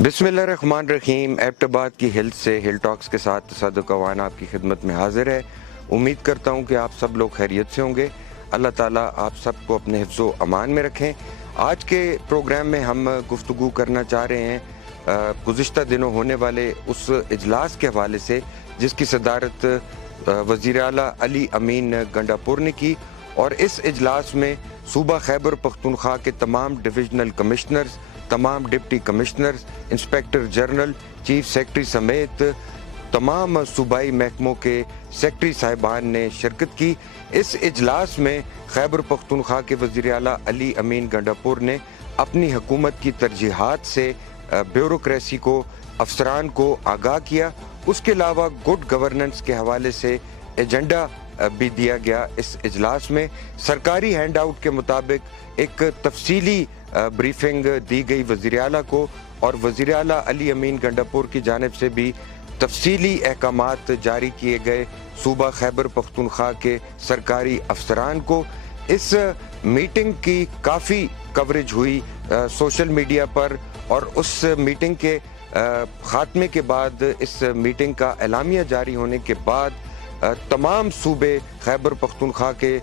बिस्मिल्लाहिर्रहमानिर्रहीम। एबटाबाद की हिल्स से हिल टॉक्स के साथ तसद्दुक़ अवान आपकी खिदमत में हाजिर है। उम्मीद करता हूँ कि आप सब लोग खैरियत से होंगे। अल्लाह ताला आप सबको अपने हिफ्ज़ो अमान में रखें। आज के प्रोग्राम में हम गुफ्तगू करना चाह रहे हैं गुज़िश्ता दिनों होने वाले उस इजलास के हवाले से जिसकी सदारत वज़ीर आला अली अमीन गंडापुर ने की, और इस इजलास में सूबा खैबर पख्तूनख्वा के तमाम डिविजनल कमिश्नर्स, तमाम deputy commissioners, inspector general, chief secretary समेत तमाम सूबाई महकमों के सेक्रेटरी साहिबान ने शिरकत की। इस इजलास में खैबर पख्तूनख्वा के वज़ीर आला अली अमीन गंडापुर ने अपनी हुकूमत की तरजीहात से ब्यूरोक्रेसी को, अफसरान को आगाह किया। उसके अलावा गुड गवर्नेंस के हवाले से एजेंडा भी दिया गया। इस इजलास में सरकारी हैंड आउट के मुताबिक एक तफसीली ब्रीफिंग दी गई वज़ीर आला को, और वज़ीर आला अली अमीन गंडापुर की जानिब से भी तफसीली अहकामात जारी किए गए सूबा खैबर पख्तूनख्वा के सरकारी अफसरान को। इस मीटिंग की काफ़ी कवरेज हुई सोशल मीडिया पर, और उस मीटिंग के ख़ात्मे के बाद, इस मीटिंग का एलामिया जारी होने के बाद तमाम सूबे खैबर पख्तूनख्वा के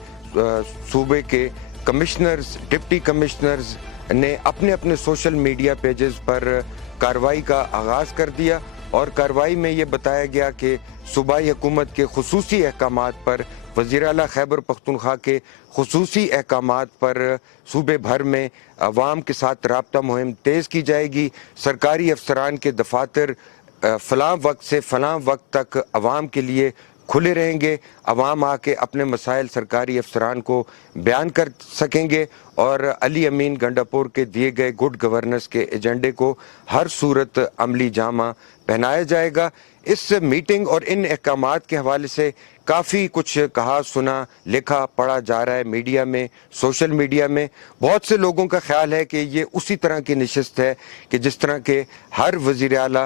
सूबे के कमिश्नर्स, डिप्टी कमिश्नर्स ने अपने अपने सोशल मीडिया पेजेस पर कार्रवाई का आगाज़ कर दिया, और कार्रवाई में ये बताया गया कि सूबाई हुकूमत के खुसूसी अहकामात पर, वज़ीर आला खैबर पख्तूनख्वा के खुसूसी अहकामात पर सूबे भर में अवाम के साथ राब्ता मुहिम तेज़ की जाएगी। सरकारी अफसरान के दफातर फ़लाँ वक्त से फ़लाँ वक्त तक अवाम के लिए खुले रहेंगे। अवाम आके अपने मसाइल सरकारी अफसरान को बयान कर सकेंगे, और अली अमीन गंडापुर के दिए गए गुड गवर्नेंस के एजेंडे को हर सूरत अमली जामा पहनाया जाएगा। इस मीटिंग और इन अहकामात के हवाले से काफ़ी कुछ कहा सुना, लिखा पढ़ा जा रहा है मीडिया में, सोशल मीडिया में। बहुत से लोगों का ख्याल है कि ये उसी तरह की नशिस्त है कि जिस तरह के हर वज़ीर आला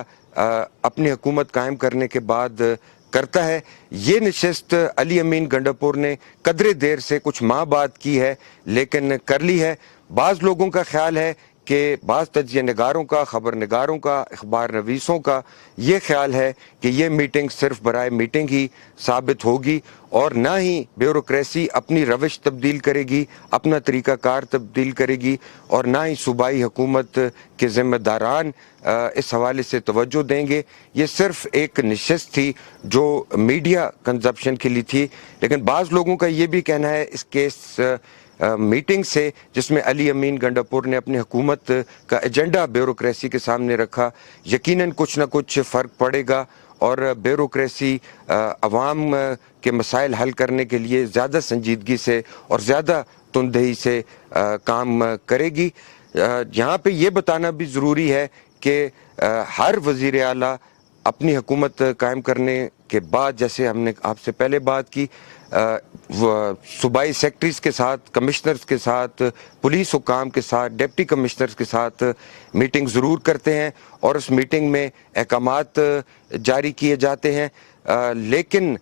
अपनी हुकूमत कायम करने के बाद करता है। ये नशिस्त अली अमीन गंडापुर ने कदरे देर से कुछ माह बाद की है, लेकिन कर ली है। बाज़ लोगों का ख्याल है कि बाज़ तज्ज़िया निगारों का, ख़बर निगारों का, अखबार नवीसों का ये ख्याल है कि ये मीटिंग सिर्फ बराए मीटिंग ही साबित होगी, और ना ही ब्यूरोक्रेसी अपनी रविश तब्दील करेगी, अपना तरीक़ाकार तब्दील करेगी, और ना ही सूबाई हुकूमत के ज़िम्मेदारान इस हवाले से तवज्जो देंगे। ये सिर्फ एक नशिस्त थी जो मीडिया कंजप्शन के लिए थी। लेकिन बाज़ लोगों का ये भी कहना है इस केस मीटिंग से, जिसमें अली अमीन गंडापुर ने अपनी हुकूमत का एजेंडा ब्यूरोक्रेसी के सामने रखा, यकीनन कुछ ना कुछ फ़र्क पड़ेगा, और ब्यूरोक्रेसी अवाम के मसाइल हल करने के लिए ज़्यादा संजीदगी से और ज़्यादा तुंदही से काम करेगी। यहाँ पे ये बताना भी ज़रूरी है कि हर वज़ीर आला अपनी हुकूमत कायम करने के बाद, जैसे हमने आपसे पहले बात की, सूबाई सेक्रेटरीज़ के साथ, कमिश्नर्स के साथ, पुलिस हुकाम के साथ, डिप्टी कमिश्नर्स के साथ मीटिंग ज़रूर करते हैं, और उस मीटिंग में अहकामात जारी किए जाते हैं, लेकिन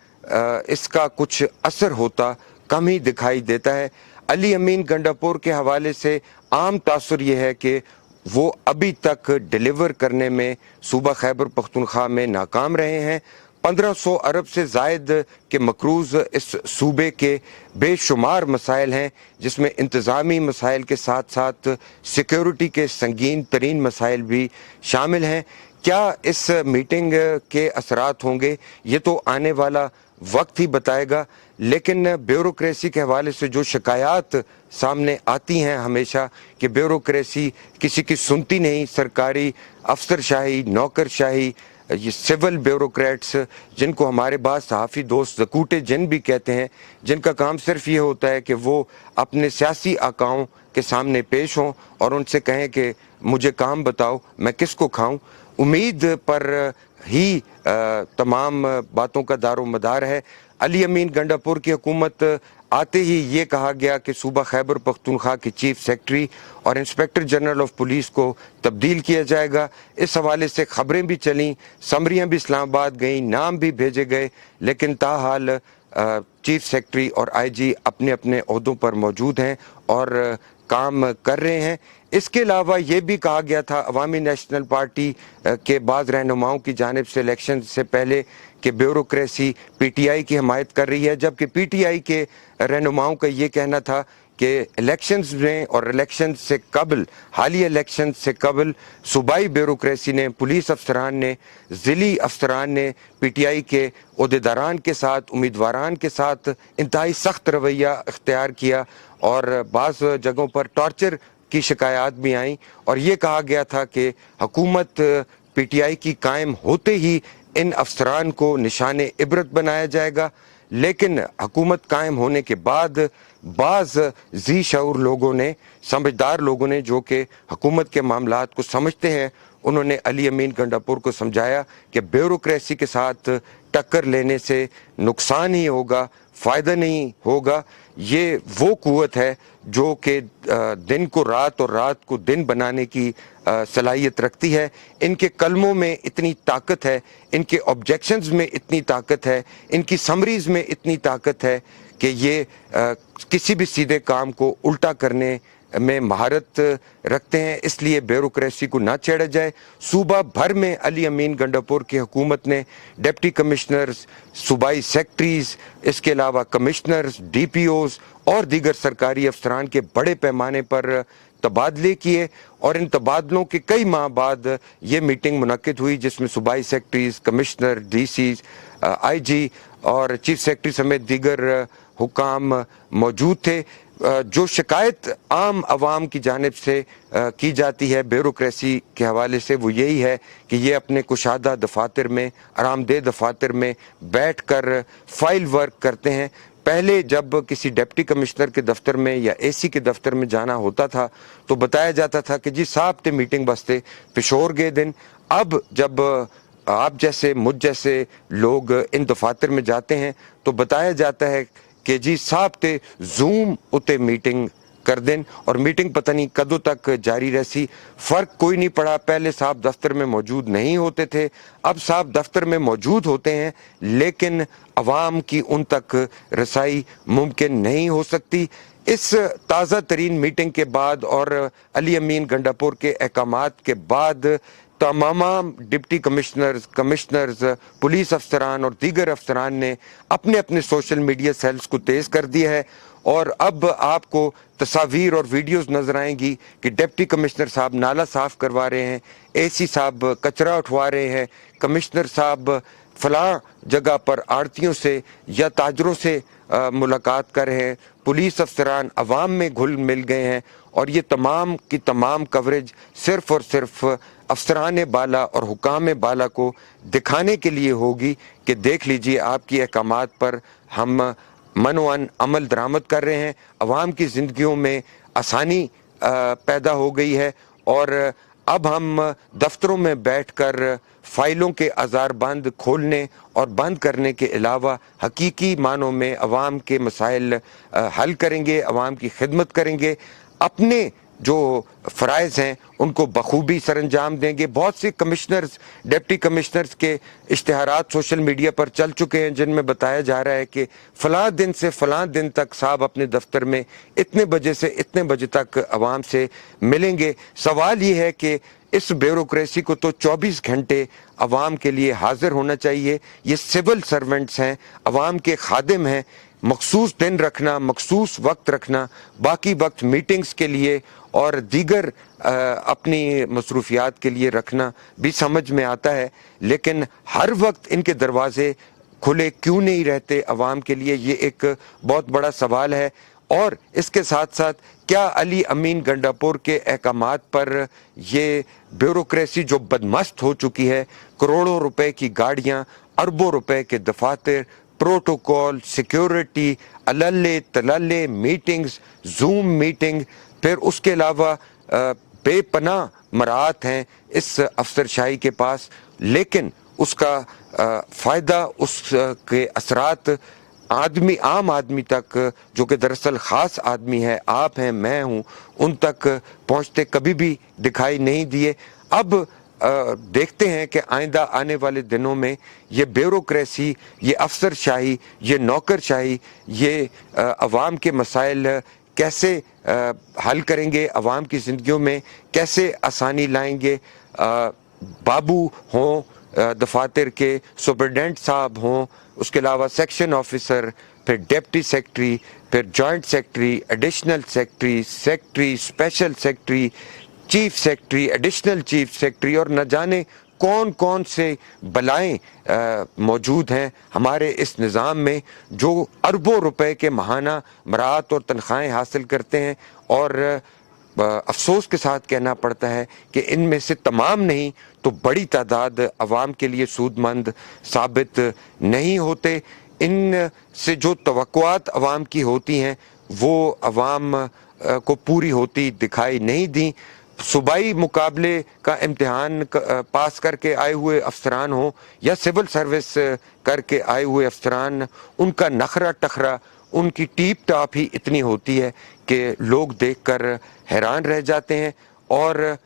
इसका कुछ असर होता कम ही दिखाई देता है। अली अमीन गंडापुर के हवाले से आम तासुर ये है कि वो अभी तक डिलीवर करने में सूबा खैबर पख्तूनख्वा में नाकाम रहे हैं। 1500 अरब से ज़ायद के मकरूज़ इस सूबे के बेशुमार मसाइल हैं, जिसमें इंतज़ामी मसाइल के साथ साथ सिक्योरिटी के संगीन तरीन मसाइल भी शामिल हैं। क्या इस मीटिंग के असरात होंगे, ये तो आने वाला वक्त ही बताएगा। लेकिन ब्यूरोक्रेसी के हवाले से जो शिकायत सामने आती हैं हमेशा कि ब्यूरोक्रेसी किसी की सुनती नहीं, सरकारी अफसरशाही, नौकरशाही, ये सिविल ब्यूरोक्रेट्स, जिनको हमारे पास सहाफ़ी दोस्त ज़कूटे जिन भी कहते हैं, जिनका काम सिर्फ ये होता है कि वो अपने सियासी आकाओं के सामने पेश हों और उनसे कहें कि मुझे काम बताओ, मैं किसको खाऊं। उम्मीद पर ही तमाम बातों का दारो मदार है। अली अमीन गंडापुर की हुकूमत आते ही ये कहा गया कि सूबा खैबर पख्तूनख्वा के चीफ सेक्रेटरी और इंस्पेक्टर जनरल ऑफ पुलिस को तब्दील किया जाएगा। इस हवाले से ख़बरें भी चलीं, समरियाँ भी इस्लामाबाद गईं, नाम भी भेजे गए, लेकिन ताहाल चीफ सेक्रेटरी और आईजी अपने अपने ओहदों पर मौजूद हैं, और کام کر رہے ہیں۔ اس کے علاوہ یہ بھی کہا گیا تھا عوامی نیشنل پارٹی کے بعض رہنماؤں کی جانب سے الیکشن سے پہلے کہ بیوروکریسی پی ٹی آئی کی حمایت کر رہی ہے، جبکہ پی ٹی آئی کے رہنماؤں کا یہ کہنا تھا کہ الیکشنز میں اور الیکشن سے قبل، حالیہ الیکشن سے قبل صوبائی بیوروکریسی نے، پولیس افسران نے، ضلعی افسران نے پی ٹی آئی کے عہدیداران کے ساتھ، امیدواران کے ساتھ انتہائی سخت رویہ اختیار کیا اور بعض جگہوں پر ٹارچر کی شکایات بھی آئیں، اور یہ کہا گیا تھا کہ حکومت پی ٹی آئی کی قائم ہوتے ہی ان افسران کو نشان عبرت بنایا جائے گا۔ لیکن حکومت قائم ہونے کے بعد بعض ذی شعور لوگوں نے، سمجھدار لوگوں نے جو کہ حکومت کے معاملات کو سمجھتے ہیں، انہوں نے علی امین گنڈاپور کو سمجھایا کہ بیوروکریسی کے ساتھ ٹکر لینے سے نقصان ہی ہوگا، فائدہ نہیں ہوگا۔ یہ وہ قوت ہے جو کہ دن کو رات اور رات کو دن بنانے کی صلاحیت رکھتی ہے۔ ان کے کلموں میں اتنی طاقت ہے، ان کے آبجیکشنز میں اتنی طاقت ہے، ان کی سمریز میں اتنی طاقت ہے کہ یہ کسی بھی سیدھے کام کو الٹا کرنے میں مہارت رکھتے ہیں۔ اس لیے بیوروکریسی کو نہ چھیڑا جائے۔ صوبہ بھر میں علی امین گنڈاپور کی حکومت نے ڈپٹی کمشنرز، صوبائی سیکٹریز، اس کے علاوہ کمشنرز، ڈی پی اوز اور دیگر سرکاری افسران کے بڑے پیمانے پر تبادلے کیے، اور ان تبادلوں کے کئی ماہ بعد یہ میٹنگ منعقد ہوئی جس میں صوبائی سیکٹریز، کمشنر، ڈی سیز، آئی جی اور چیف سیکٹری سمیت دیگر حکام موجود تھے۔ جو شکایت عام عوام کی جانب سے کی جاتی ہے بیوروکریسی کے حوالے سے، وہ یہی ہے کہ یہ اپنے کشادہ دفاتر میں، آرام دہ دفاتر میں بیٹھ کر فائل ورک کرتے ہیں۔ پہلے جب کسی ڈپٹی کمشنر کے دفتر میں یا اے سی کے دفتر میں جانا ہوتا تھا تو بتایا جاتا تھا کہ جی صاحب تے میٹنگ بستے پشور گئے دن۔ اب جب آپ جیسے مجھ جیسے لوگ ان دفاتر میں جاتے ہیں تو بتایا جاتا ہے کہ جی صاحب تے زوم اتے میٹنگ کر دیں، اور میٹنگ پتہ نہیں کدوں تک جاری رہسی۔ فرق کوئی نہیں پڑا، پہلے صاحب دفتر میں موجود نہیں ہوتے تھے، اب صاحب دفتر میں موجود ہوتے ہیں لیکن عوام کی ان تک رسائی ممکن نہیں ہو سکتی۔ اس تازہ ترین میٹنگ کے بعد اور علی امین گنڈاپور کے احکامات کے بعد تمام ڈپٹی کمشنرز، پولیس افسران اور دیگر افسران نے اپنے اپنے سوشل میڈیا سیلز کو تیز کر دیا ہے، اور اب آپ کو تصاویر اور ویڈیوز نظر آئیں گی کہ ڈپٹی کمشنر صاحب نالا صاف کروا رہے ہیں، اے سی صاحب کچرا اٹھوا رہے ہیں، کمشنر صاحب فلاں جگہ پر آڑتیوں سے یا تاجروں سے ملاقات کر رہے ہیں، پولیس افسران عوام میں گھل مل گئے ہیں، اور یہ تمام کی تمام کوریج صرف اور صرف افسران بالا اور حکام بالا کو دکھانے کے لیے ہوگی کہ دیکھ لیجئے آپ کی احکامات پر ہم منوان عمل درآمد کر رہے ہیں، عوام کی زندگیوں میں آسانی پیدا ہو گئی ہے، اور اب ہم دفتروں میں بیٹھ کر فائلوں کے ہزار بند کھولنے اور بند کرنے کے علاوہ حقیقی معنوں میں عوام کے مسائل حل کریں گے، عوام کی خدمت کریں گے، اپنے جو فرائض ہیں ان کو بخوبی سر انجام دیں گے۔ بہت سے کمشنرز، ڈپٹی کمشنرز کے اشتہارات سوشل میڈیا پر چل چکے ہیں جن میں بتایا جا رہا ہے کہ فلاں دن سے فلاں دن تک صاحب اپنے دفتر میں اتنے بجے سے اتنے بجے تک عوام سے ملیں گے۔ سوال یہ ہے کہ اس بیوروکریسی کو تو 24 گھنٹے عوام کے لیے حاضر ہونا چاہیے۔ یہ سول سرونٹس ہیں، عوام کے خادم ہیں۔ مخصوص دن رکھنا، مخصوص وقت رکھنا، باقی وقت میٹنگز کے لیے اور دیگر اپنی مصروفیات کے لیے رکھنا بھی سمجھ میں آتا ہے، لیکن ہر وقت ان کے دروازے کھلے کیوں نہیں رہتے عوام کے لیے؟ یہ ایک بہت بڑا سوال ہے۔ اور اس کے ساتھ ساتھ کیا علی امین گنڈاپور کے احکامات پر یہ بیوروکریسی جو بدمست ہو چکی ہے، کروڑوں روپے کی گاڑیاں، اربوں روپے کے دفاتر، پروٹوکول، سیکیورٹی، عللے تللے میٹنگز، زوم میٹنگ، پھر اس کے علاوہ بے پناہ مراعات ہیں اس افسرشاہی کے پاس، لیکن اس کا فائدہ، اس کے اثرات عام آدمی تک، جو کہ دراصل خاص آدمی ہے، آپ ہیں، میں ہوں، ان تک پہنچتے کبھی بھی دکھائی نہیں دیے۔ اب دیکھتے ہیں کہ آئندہ آنے والے دنوں میں یہ بیوروکریسی، یہ افسر شاہی، یہ نوکر شاہی، یہ عوام کے مسائل कैसे हल करेंगे, अवाम की ज़िंदगियों में कैसे आसानी लाएंगे। बाबू हों, दफातर के सुपरडेंट साहब हों, उसके अलावा सेक्शन ऑफिसर, फिर डिप्टी सेक्रेटरी, फिर joint secretary, additional secretary, secretary, special secretary, chief secretary, additional chief secretary और न जाने कौन कौन से बलाएं मौजूद हैं हमारे इस निज़ाम में, जो अरबों रुपए के माहाना मरात और तनख्वाहें हासिल करते हैं। और अफसोस के साथ कहना पड़ता है कि इनमें से तमाम नहीं तो बड़ी तादाद अवाम के लिए सूदमंद साबित नहीं होते। इन से जो तवक्कुआत अवाम की होती हैं वो अवाम को पूरी होती दिखाई नहीं दी। सूबाई मुकाबले का इम्तिहान पास करके आए हुए अफसरान हों या सिविल सर्विस करके आए हुए अफसरान, उनका नखरा टखरा, उनकी टीप टाप ही इतनी होती है कि लोग देखकर हैरान रह जाते हैं और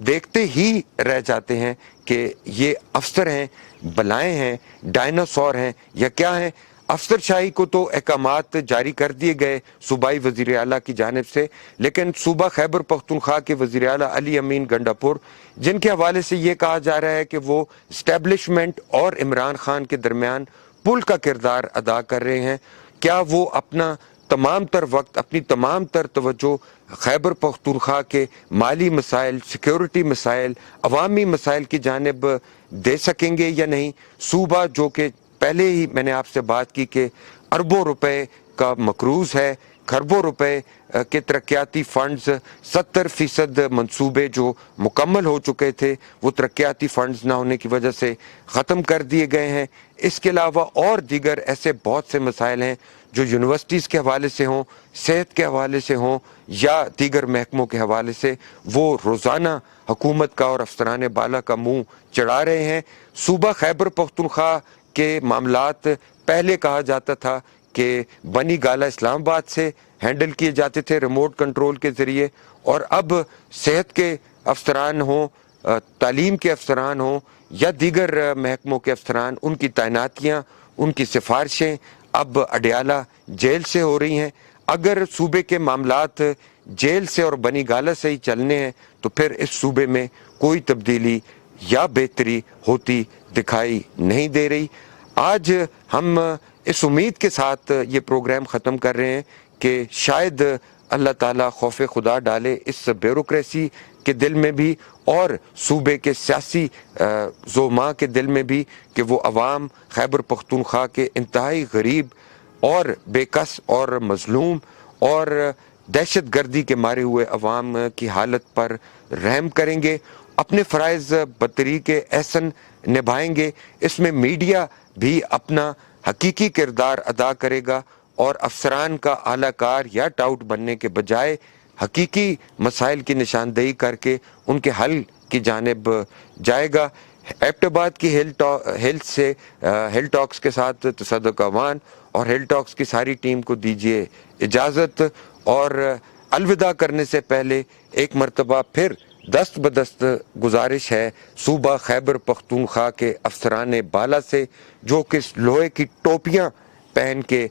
देखते ही रह जाते हैं कि ये अफसर हैं, बलाएं हैं, डायनासोर हैं या क्या हैं। अफसरशाही को तो अहकामात जारी कर दिए गए सूबाई वज़ीर आला की जानिब से, लेकिन सूबा खैबर पख्तूनख्वा के वज़ीर आला अली अमीन गंडापुर, जिनके हवाले से ये कहा जा रहा है कि वो इस्टेब्लिशमेंट और इमरान खान के दरमियान पुल का किरदार अदा कर रहे हैं, क्या वो अपना तमाम तर वक्त, अपनी तमाम तर तवज्जो खैबर पख्तूनख्वा के माली मसाइल, सिक्योरिटी मसाइल, अवामी मसाइल की जानिब दे सकेंगे या नहीं। सूबा जो कि पहले ही मैंने आपसे बात की कि अरबों रुपए का मकरूज़ है, खरबों रुपए के तरक्याती फंड्स, 70% मंसूबे जो मुकम्मल हो चुके थे वो तरक्याती फंड्स ना होने की वजह से ख़त्म कर दिए गए हैं। इसके अलावा और दीगर ऐसे बहुत से मसाइल हैं जो यूनिवर्सिटीज़ के हवाले से हों, सेहत के हवाले से हों या दीगर महकमों के हवाले से, वो रोज़ाना हुकूमत का और अफसरान बाला का मुँह चढ़ा रहे हैं। सूबा खैबर पख्तूनख्वा के मामलात पहले कहा जाता था कि बनी गाला इस्लामाबाद से हैंडल किए जाते थे रिमोट कंट्रोल के ज़रिए, और अब सेहत के अफसरान हों, तालीम के अफसरान हों या दीगर महकमों के अफसरान, उनकी तैनातियाँ, उनकी सिफारिशें अब अडयाला जेल से हो रही हैं। अगर सूबे के मामलात जेल से और बनी गाला से ही चलने हैं तो फिर इस सूबे में कोई तब्दीली या बेहतरी होती दिखाई नहीं दे रही। आज हम इस उम्मीद के साथ ये प्रोग्राम ख़त्म कर रहे हैं कि शायद अल्लाह ताला खौफ खुदा डाले इस ब्यूरोक्रेसी के दिल में भी और सूबे के सियासी ज़ोमा के दिल में भी कि वो अवाम खैबर पख्तूनख्वा के इंतहाई गरीब और बेकस और मज़लूम और दहशत गर्दी के मारे हुए अवाम की हालत पर रहम करेंगे, अपने फ़राइज़ बतरीके एहसन निभाएंगे। इसमें मीडिया भी अपना हकीकी किरदार अदा करेगा और अफसरान का आलाकार या टाउट बनने के बजाय हकीकी मसाइल की निशानदेही करके उनके हल की जानिब जाएगा। एबटाबाद की हिल टॉक्स के साथ तसद्दुक़ अवान और हिल टॉक्स की सारी टीम को दीजिए इजाज़त, और अलविदा करने से पहले एक मरतबा फिर दस्त बदस्त गुजारिश है सूबा खैबर पख्तूनख्वा के अफसरान बाला से, जो कि लोहे की टोपियाँ पहन के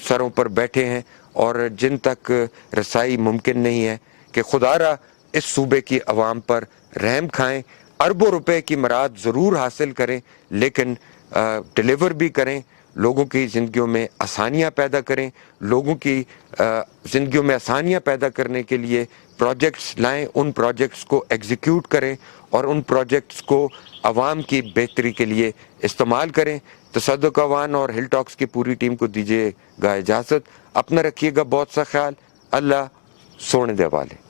सरों पर बैठे हैं और जिन तक रसाई मुमकिन नहीं है, कि खुदारा इस सूबे की अवाम पर रहम खाएं, अरबों रुपए की मराद ज़रूर हासिल करें लेकिन डिलीवर भी करें, लोगों की ज़िंदगियों में आसानियाँ पैदा करें, लोगों की ज़िंदगियों में आसानियाँ पैदा करने के लिए प्रोजेक्ट्स लाएं, उन प्रोजेक्ट्स को एग्जीक्यूट करें और उन प्रोजेक्ट्स को अवाम की बेहतरी के लिए इस्तेमाल करें। तसद्दुक़ अवान और हिल टॉक्स की पूरी टीम को दीजिएगा इजाज़त। अपना रखिएगा बहुत सा ख्याल। अल्लाह सोने दे वाले।